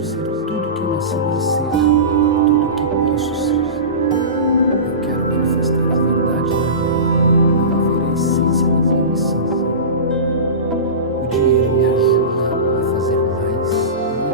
quero ser tudo que eu nasci para ser, tudo que posso ser. Eu quero manifestar a verdade da minha alma e viver a essência da minha missão. O dinheiro me ajuda a fazer mais e melhor.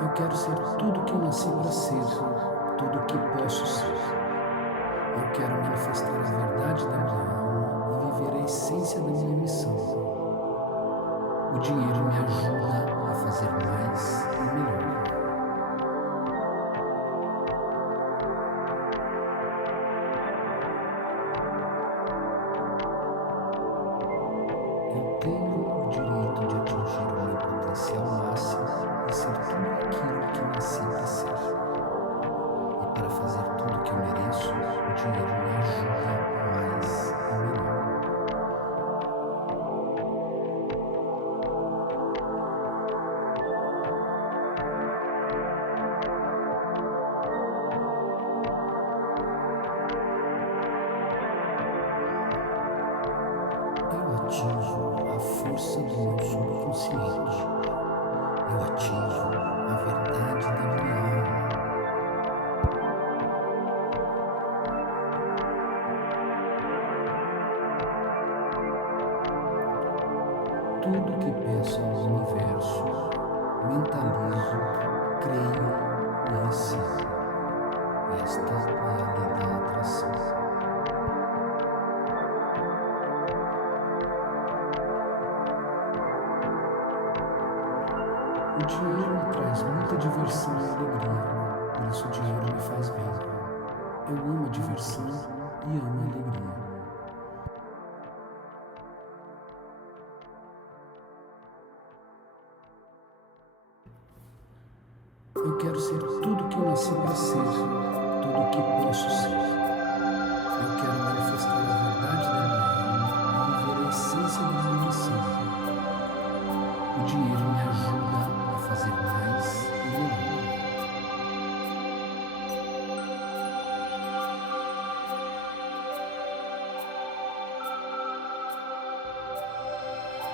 Eu quero ser tudo que eu nasci para ser, tudo que posso ser. Eu quero manifestar a verdade da minha alma e viver a essência da minha missão. O dinheiro me ajuda a fazer mais e melhor. Eu tenho o direito de atingir o meu potencial máximo e ser tudo aquilo que nasci para ser. E para fazer tudo que eu mereço, o dinheiro me ajuda mais e melhor. Eu ativo a força do meu subconsciente. Eu ativo a verdade da minha alma. Tudo que peço ao universo, mentalizo, creio e recebo. Esta é a lei da atração. O dinheiro me traz muita diversão e alegria, por isso o dinheiro me faz bem. Eu amo a diversão e amo a alegria. Eu quero ser tudo que eu nasci para ser, tudo que posso ser. Eu quero manifestar a verdade da minha alma e viver a essência da minha missão. O dinheiro me ajuda a fazer mais e melhor.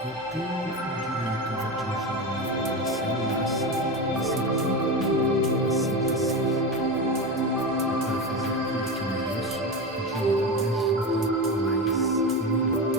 Eu tenho o direito de atingir o meu potencial máximo e ser tudo aquilo que eu nasci para ser. E para fazer tudo que eu mereço, o dinheiro me ajuda mais e melhor.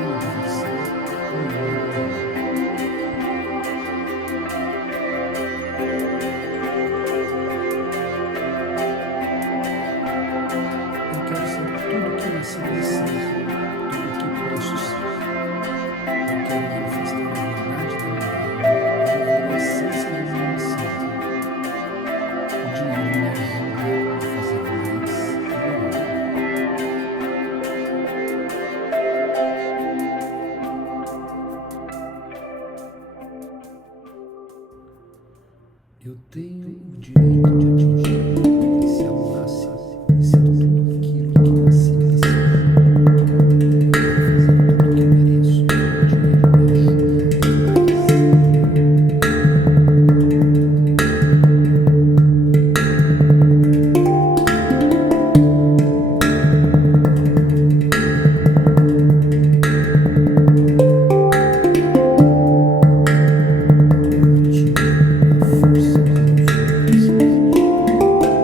Eu o direito de atingir o meu potencial máximo e ser tudo aquilo que nasci para ser. Fazer tudo o que mereço. O dinheiro me ajuda demais. Eu atingo a força dos meus sonhos.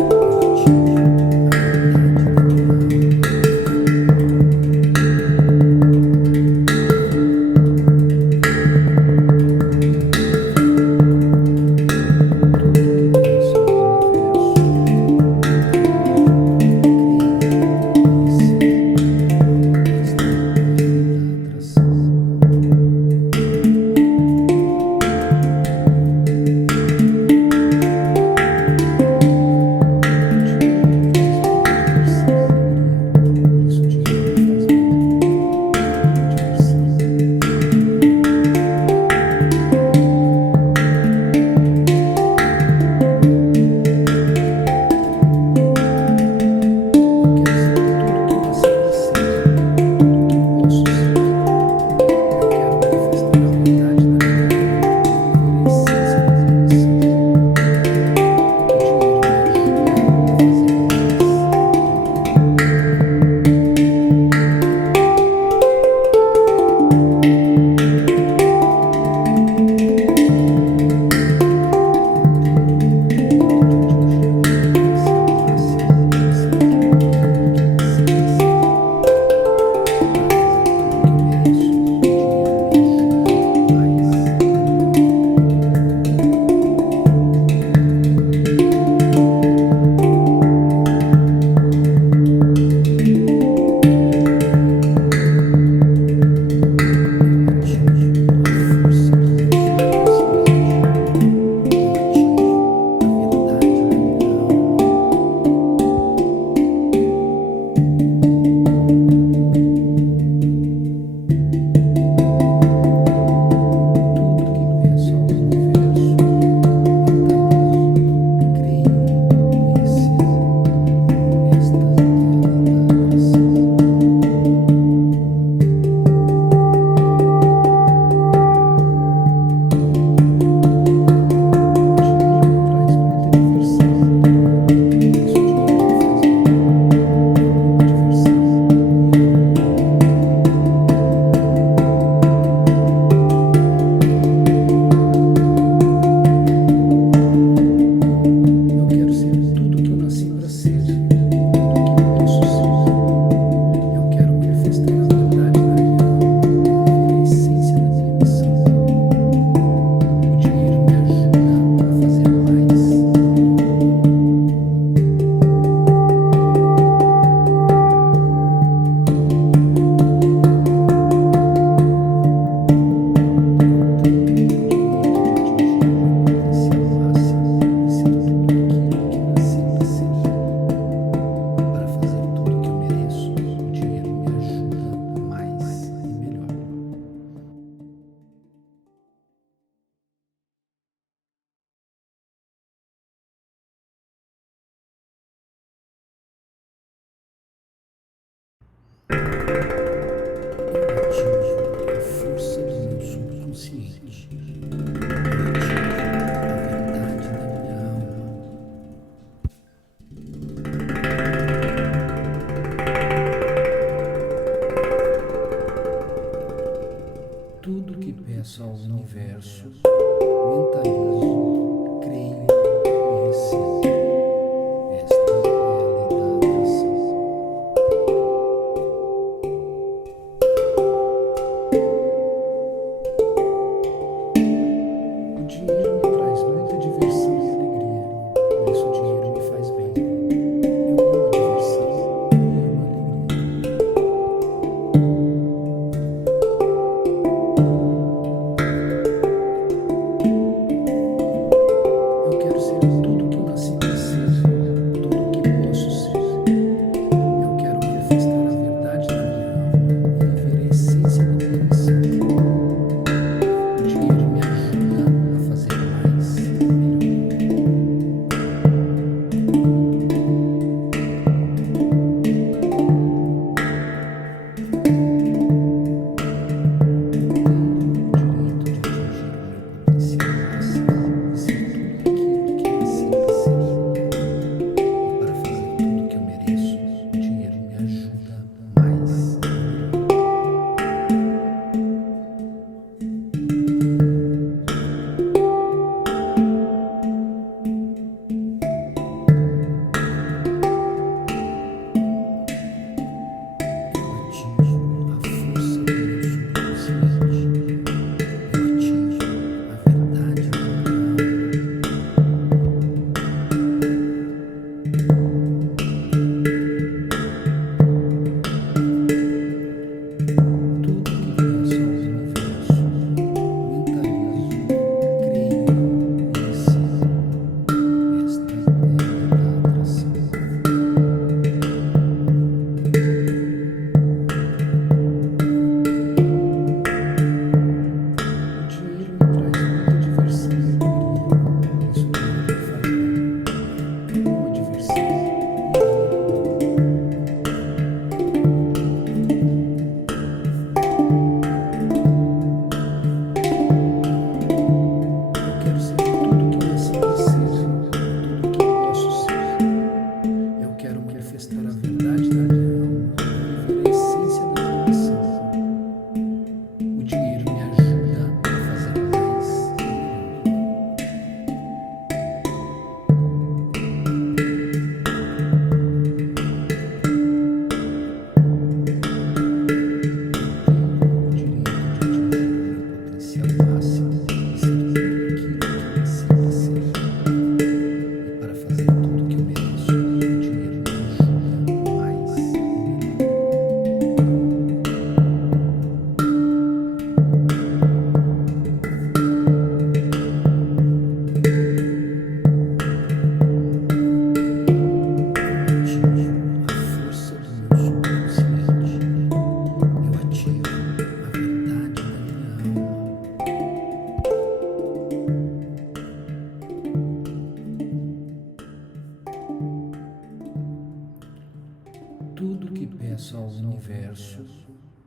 peço ao universo,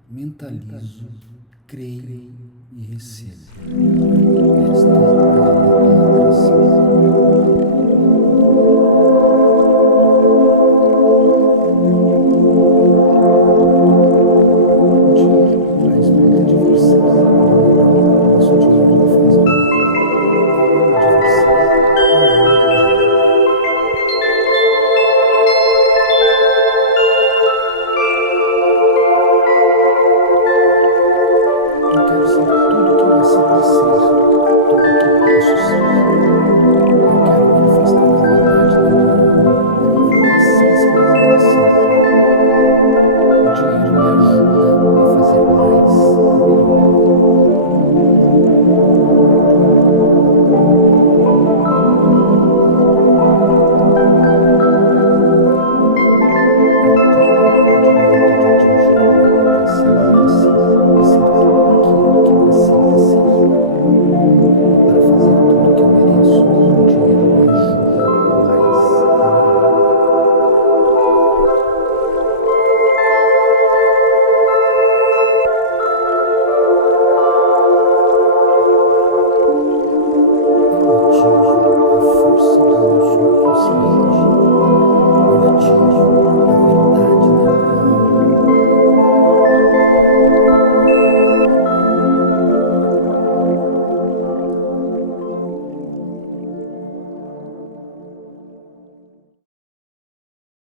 mentalizo, creio e recebo. Esta é a realidade.